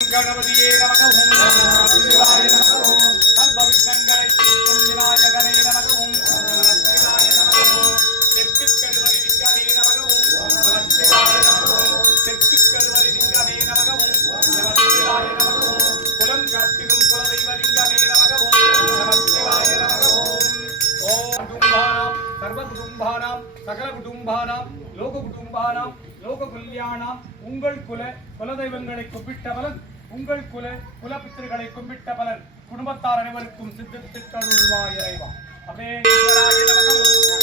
गणपतिये नमः ओम नमः शिवाय नमः ओम सर्वविघ्नங்களை தீர்க்கும் விநாயகனே நமக ஓம் நமः சிவாய நமக ஓம் தெற்கு கருவறை லிங்கமே நமக ஓம் நமः சிவாய நமக ஓம் தெற்கு கருவறை லிங்கமே நமக ஓம் நமः சிவாய நமக ஓம் குலம் காத்திடும் குலதெய்வ லிங்கமே நமக ஓம் நமः சிவாய நமக ஓம் ஓம் குடும்பானாம் சர்வ குடும்பானாம் சகல குடும்பானாம் லோக குடும்பானாம் லோக கல்யாணம் உங்கள் குலதெய்வங்களை கும்பிட்ட பலன் உங்கள் குலபித்திரிகளை கும்பிட்ட பலன் குடும்பத்தார் அனைவருக்கும் சித்தித்தருள்வாய் இறைவா. அபேஸ்வராய நமக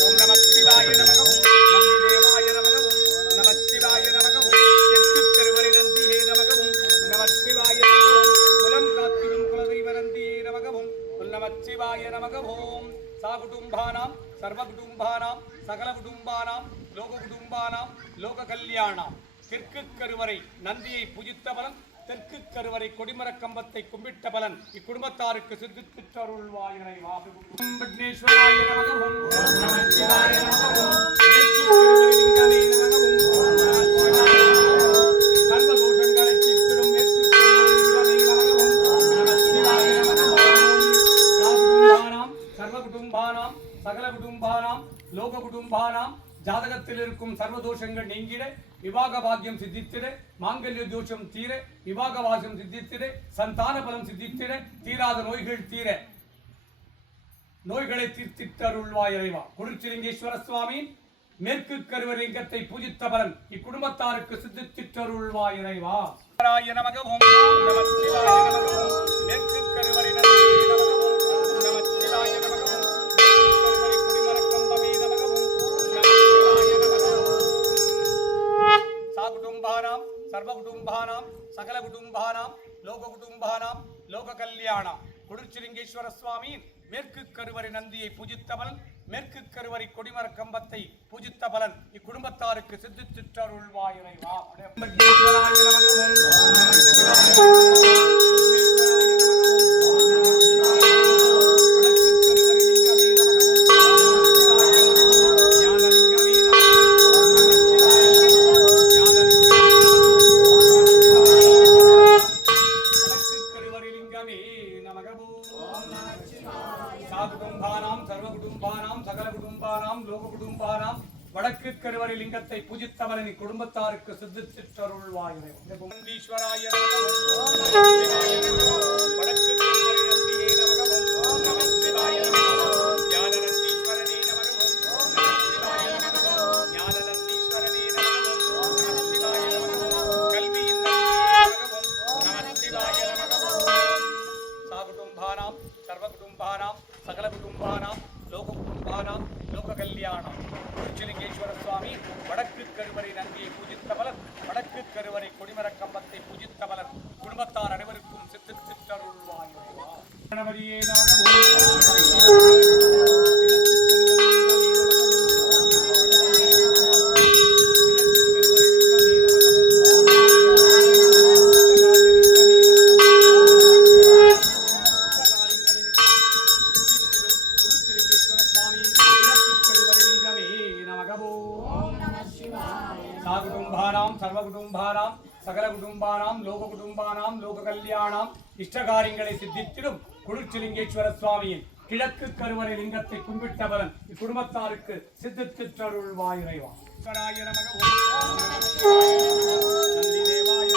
ஓம் நமः சிவாய நமக ஓம் நந்தி தேவாய நமக ஓம் நமः சிவாய நமக ஓம் தெற்கு கருவறை நந்தியே நமக ஓம் நமः சிவாய நமக ஓம் குலம் காத்திடும் குலதெய்வ நந்தியே நமக ஓம் நமः சிவாய நமக ஓம் சாகுடும்பானாம் சர்வ குடும்பானாம் சகல குடும்பானாம் லோக குடும்பானாம் லோக கல்யாணம் தெற்கு கருவறை நந்தியை பூஜித்த பலன் தெற்கு கருவறை கொடிமர கம்பத்தை கும்பிட்ட பலன் இக்குடும்பத்தாருக்கு சித்தித்தருள்வாய் இறைவா. விக்னேஸ்வராய நமக ஓம் நமः சிவாய நமக ஓம் தெற்கு கருவறை லிங்கமே நமக ஓம் நமः சிவாய நமக ஓம் சர்வ தோஷங்களை தீர்த்திடும் மேற்கு கருவறை லிங்கமே நமக ஓம் நமः சிவாய நமக ஓம் சாகுடும்பானாம் சர்வ குடும்பானாம் சகல குடும்பானாம் லோக குடும்பானாம் ஜாதகத்தில் இருக்கும் சர்வதோஷங்கள் நீங்கிட விவாக பாக்கியம் சித்தித்திட மாங்கல்ய தோஷம் தீர விவாக வாசம் சித்தித்திட சந்தான பலம் சித்தித்திட தீராத நோய்கள் தீர நோய்களை தீர்த்திட்டருள்வாய் இறைவா. குடிச்சிலிங்கேஸ்வர சுவாமி மேற்கு கருவறை லிங்கத்தை பூஜித்த பலன் இக்குடும்பத்தாருக்கு சித்தித்திட்டருள்வாய் இறைவா. நமக ஓம் நமः சிவாய நமக ஓம் மேற்கு கருவறை நந்தியே நமக ஓம் நமः சிவாய நமக ஓம் குடும்பானாம் சர்வ குடும்பானாம் சகல குடும்பானாம் லோக குடும்பானாம் லோக கல்யாணம் குடிச்சிலிங்கேஸ்வர சுவாமி மேற்கு கருவறை நந்தியை பூஜித்த பலன் மேற்கு கருவறை கொடிமர கம்பத்தை பூஜித்த பலன் இக்குடும்பத்தாருக்கு சித்தித்தருள்வாய் இறைவா. வடக்கு கருவறை லிங்கத்தை பூஜித்தவன் குடும்பத்தாருக்கு சித்தித்தருள்வாய். ஈஸ்வராய வடக்கு கருவறை நந்தியே நமக ஓம் நமः சிவாய ஞான நந்தீஸ்வரனே நமக ஓம் நமः சிவாய ஞான நந்தீஸ்வரனே நமக ஓம் நமः சிவாய கல்வியின் நந்தியே நமக ஓம் நமः சிவாய சாகுடும்பானாம் சர்வ குடும்பானாம் சகல குடும்பானாம் லோக குடும்பானாம் லோக கல்யாணம் குடிச்சிலிங்கேஸ்வர சுவாமி வடக்கு கருவறை நந்தியை பூஜித்த பலன் வடக்கு கருவறை கொடிமர கம்பத்தை பூஜித்த பலன் குடும்பத்தார் அனைவருக்கும் சித்தித்தருள்வாய். கணபதியே நமக சர்வகுடும்பானாம் சகல குடும்பானாம் லோக குடும்பானாம் லோக கல்யாணம் இஷ்டகாரியங்களை சித்தித்திடும் குடிச்சிலிங்கேஸ்வர சுவாமியின் கிழக்கு கருவறை லிங்கத்தை கும்பிட்ட பலன் இக்குடும்பத்தாருக்கு சித்தித்தருள்வாய் இறைவா. நந்தி தேவாய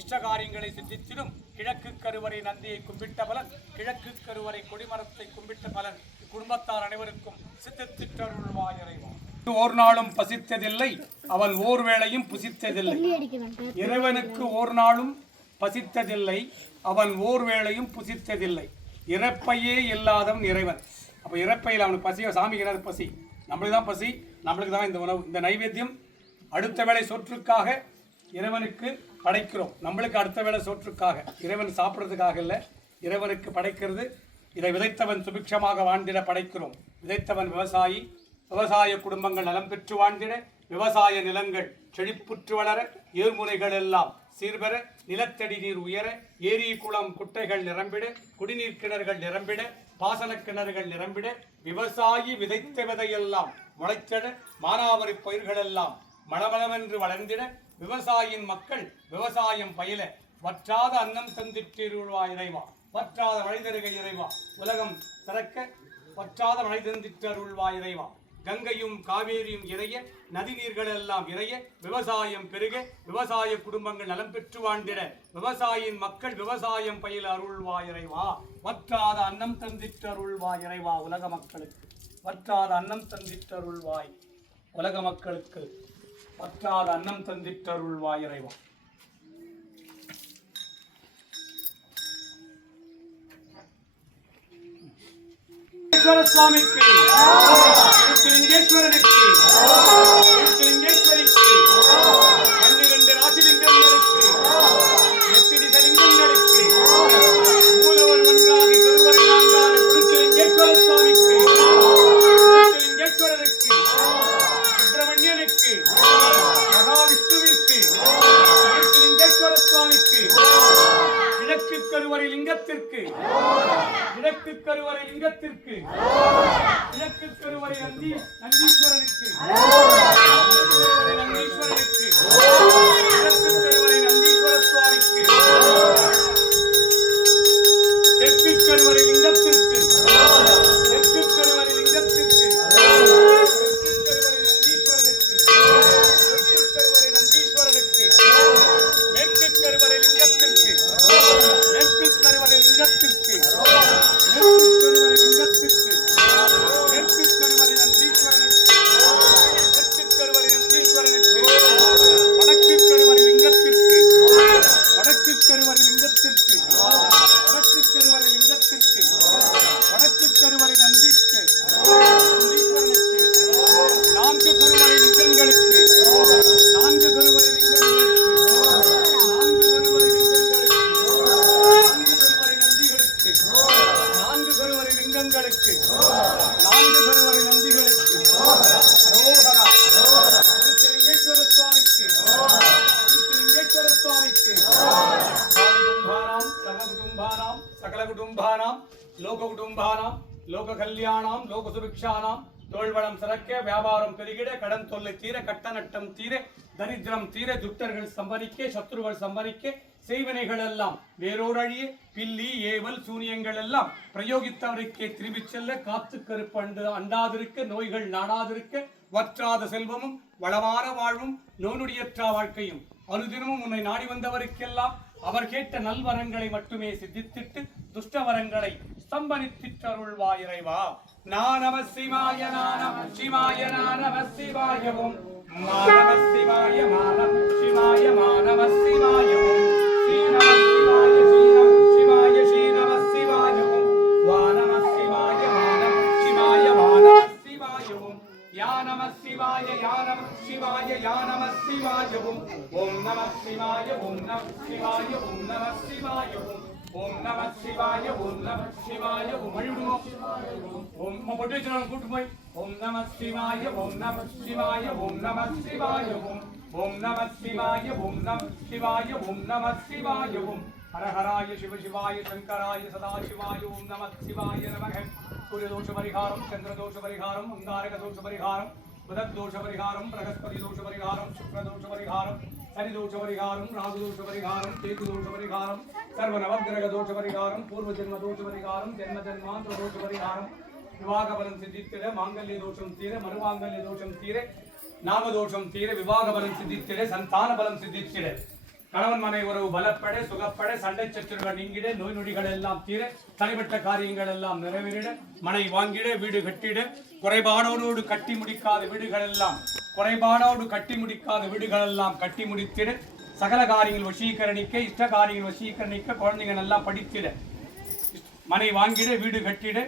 இஷ்டகாரியங்களை சித்தித்திடும் கிழக்கு கருவறை நந்தியை கும்பிட்ட பலன் கிழக்கு கருவறை கொடிமரத்தை கும்பிட்ட பலன் குடும்பத்தார் அனைவருக்கும் சித்தித்தருள்வாய் இறைவா. ஓர் நாளும் பசித்ததில்லை அவன் ஓர் வேளையும் புசித்ததில்லை. இறைவனுக்கு ஓர் நாளும் பசித்ததில்லை அவன் ஓர் வேளையும் புசித்ததில்லை. இறப்பையே இல்லாதவன் இறைவன். அப்ப இறப்பையில் அவனுக்கு பசி, சாமிக்கு பசி, நம்மளுக்கு தான் பசி, நம்மளுக்கு தான் இந்த உணவு, இந்த நைவேத்தியம் அடுத்த வேளை சொற்றுக்காக இறைவனுக்கு படைக்கிறோம். நம்மளுக்கு அடுத்த வேளை சோற்றுக்காக, இறைவன் சாப்பிட்றதுக்காக இல்லை, இறைவனுக்கு படைக்கிறது. இதை விதைத்தவன் சுபிக்ஷமாக வாழ்ந்திட படைக்கிறோம். விதைத்தவன் விவசாயி, விவசாய குடும்பங்கள் நலம் பெற்று வாழ்ந்திட, விவசாய நிலங்கள் செழிப்புற்று வளர, ஏர்முனைகள் எல்லாம் சீர்பெற, நிலத்தடி நீர் உயர, ஏரி குளம் குட்டைகள் நிரம்பிட, குடிநீர் கிணறுகள் நிரம்பிட, பாசன கிணறுகள் நிரம்பிட, விவசாயி விதைத்த விதையெல்லாம் முளைத்திட, மானாவரி பயிர்கள் எல்லாம் மளமளவென்று வளர்ந்திட, விவசாயியின் மக்கள் விவசாயம் பயில, வற்றாத அன்னம் தந்திட்டிருவா இறைவா, வற்றாத மழை தருக இறைவா, உலகம் சிறக்க வற்றாத மழை தந்திட்டருள்வா இறைவா, கங்கையும் காவேரியும் இறைய, நதிநீர்கள் எல்லாம் இறைய, விவசாயம் பெருக, விவசாய குடும்பங்கள் நலம் பெற்று வாழ்ந்திட, விவசாயியின் மக்கள் விவசாயம் பயில அருள்வா இறைவா, வற்றாத அன்னம் தந்திட்டருள்வா இறைவா, உலக மக்களுக்கு வற்றாத அன்னம் தந்திட்டருள்வாய், உலக மக்களுக்கு வற்றாத அன்னம் தந்திட்டருள்வா இறைவா. சுவாமிக்கு, லிங்கேஸ்வரனுக்கு, லிங்கேஸ்வரிக்கு, 12 ராசிலிங்கங்களுக்கு, 8 திசலிங்கங்களுக்கு, மூலவர் ஒன்றாகி கருவறை நான்கான லிங்கேஸ்வர சுவாமிக்கு, லிங்கேஸ்வரனுக்கு, சுப்பிரமணியனுக்கு, மகாவிஷ்ணுவிற்கு, லிங்கேஸ்வர சுவாமிக்கு, கிழக்கு கருவறை லிங்கத்திற்கு, கிழக்கு கருவறை லிங்கத்திற்கு, கிழக்கு கருவறை நந்தீஸ்வரனுக்கு, நந்தீஸ்வரனுக்கு, கிழக்கு கருவறை நந்தீஸ்வர சுவாமிக்கு, தெற்கு கருவறை லிங்கத்திற்கு, தெற்கு கருவறை லிங்கத்திற்கு, தெற்கு கருவறை நந்தீஸ்வரனுக்கு, தெற்கு கருவறை நந்தீஸ்வரனுக்கு, மேற்கு கருவறை லிங்கத்திற்கு, மேற்கு கருவறை லிங்கத்திற்கு, மேற்கு கருவறை லிங்கத்திற்கு, மேற்கு கருவறை நந்தீஸ்வரனுக்கு, தெற்கு கருவறை நந்தீஸ்வரனுக்கு, வடக்கு கருவறை லிங்கத்திற்கு, வடக்கு கருவறை லிங்கத்திற்கு, வடக்கு கருவறை லிங்கத்திற்கு, வடக்கு கருவறை நந்தீஸ்வரனுக்கு, 4 கருவறை லிங்கங்களுக்கு, 4 கருவறை லிங்கங்களுக்கு, 4 கருவறை லிங்கங்களுக்கு, 4 கருவறை நந்திகளுக்கு, 4 கருவறை லிங்கங்களுக்கு, 4 கருவறை நந்திகளுக்கு, அரோகரா, லிங்கேஸ்வர சுவாமிக்கு, லிங்கேஸ்வர சுவாமிக்கு, சககுடும்பானாம் சகலகுடும்பானாம் லோககுடும்பானாம் லோக கல்யாணாம் லோக சுபிக்ஷானாம், தோல்வளம் சிறக்க, வியாபாரம் பெருகிட, கடன் தொல்லை தீர, கட்ட நட்டம் தீர, தரித்திரம் தீர, துட்டர்கள் சம்பரிக்க, சத்துருகள் சம்பரிக்க, செய்வினைகள் எல்லாம் வேரோடு அழிய, பில்லி ஏவல் சூனியங்கள் எல்லாம் பிரயோகித்தவருக்கே திரும்பிச் செல்ல, காத்து கருப்பண்டு அண்டாதிருக்க, நோய்கள் நாடாதிருக்க, வற்றாத செல்வமும் வளமான வாழ்வும் நோனுடையற்றா வாழ்க்கையும் அனுதினமும் உன்னை நாடி வந்தவருக்கெல்லாம் அவர் கேட்ட நல்வரங்களை மட்டுமே சித்தித்திட்டு துஷ்டவரங்களை ஸ்தம்பனித்திட்டருள்வா இறைவா. நானம சிவாய நானம சிவாய நானம சிவாயவும் மானவ சிவாய மானவ சிவாய மானவ சிவாயவும் ஸ்ரீநம சிவாய ஸ்ரீநம சிவாய ஸ்ரீநம சிவாயவும் வானம சிவாய மானவ சிவாய மானவ சிவாயவும் யானம சிவாய யானம சிவாய யானம சிவாயவும் ஓம் நம சிவாய ஓம் நம சிவாய ஓம் நம சிவாயவும் ஓம் நம சிவாய ஓம் நம சிவாய ஓம் ஓம் பொட்டேச்சனம் கூட்டு போய் ஓம் நம சிவாய ஓம் நம சிவாய ஓம் நம சிவாய ஓம் நம சிவாய ஓம் நம சிவாய ஓம் நம சிவாய ஓம் ஹரஹராய சிவ சிவாய சங்கராய சதாசிவாய ஓம் நம சிவாய நமக. சூரியதோஷ பரிகாரம், சந்திரதோஷ பரிகாரம், அங்காரக தோஷ பரிகாரம், புதத்தோஷ பரிகாரம், பிரகஸ்பதி தோஷ பரிகாரம், சுக்ரதோஷ பரிகாரம், சனிதோஷ பரிகாரம், ராகுதோஷ பரிகாரம், கேதுதோஷ பரிகாரம், சர்வ நவகிரக தோஷ பரிகாரம், பூர்வ ஜென்ம தோஷ பரிகாரம், ஜென்ம ஜென்மாந்திர தோஷ பரிகாரம், விவாக பலம் சித்தித்திட, மாங்கல்ய தோஷம் தீர, மறுமாங்கல்ய தோஷம் தீர, நாமதோஷம் தீர, விவாக பலம் சித்தித்திட, சந்தான பலம் சித்தித்திட, கணவன் மனை உறவு பலப்பட, சுகப்பட, சண்டை சச்சரவுகள் நீங்கிட, நோய் நொடிகள் எல்லாம் தீர, தனிப்பட்ட காரியங்கள் எல்லாம் நிறைவேறிட, மனை வாங்கிட, வீடு கட்டிட, குறைபாடோடு கட்டி முடிக்காத வீடுகள் எல்லாம் கட்டி முடித்திட, சகல காரியங்கள் வசீகரணிக்க, இஷ்ட காரியங்கள் வசீகரணிக்க, குழந்தைங்க நல்லா படித்திட, மனை வாங்கிட, வீடு கட்டிட,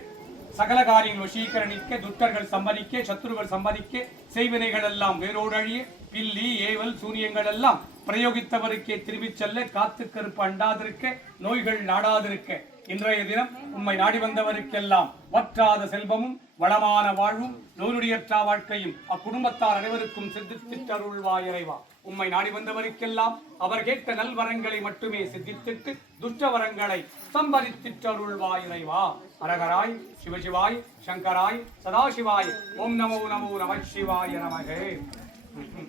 சகல காரியங்கள் வசீகரணிக்க, துட்டர்கள் சம்பரிக்க, சத்துருகள் சம்பரிக்க, செய்வினைகள் எல்லாம் வேரோடு அழிய, பில்லி ஏவல் சூனியங்கள் எல்லாம் பிரயோகித்தவருக்கே திரும்பிச் செல்ல, காத்து கருப்பு அண்டாதிருக்க, நோய்கள் நாடாதிருக்க, இன்றைய தினம் உம்மை நாடி வந்தவருக்கெல்லாம் வற்றாத செல்வமும் வளமான வாழ்வும் நோயுடையற்றா வாழ்க்கையும் அக்குடும்பத்தார் அனைவருக்கும் சித்தித்தருள்வாய் இறைவா. உம்மை நாடி வந்தவருக்கெல்லாம் அவர் கேட்ட நல்வரங்களை மட்டுமே சித்தித்திட்டு துஷ்ட வரங்களை சம்பரித்திட்டருள்வாய் இறைவா. அரகராய் சிவசிவாய் சங்கராய் சதாசிவாய் ஓம் நமோ நமோ நம சிவாய நமகே.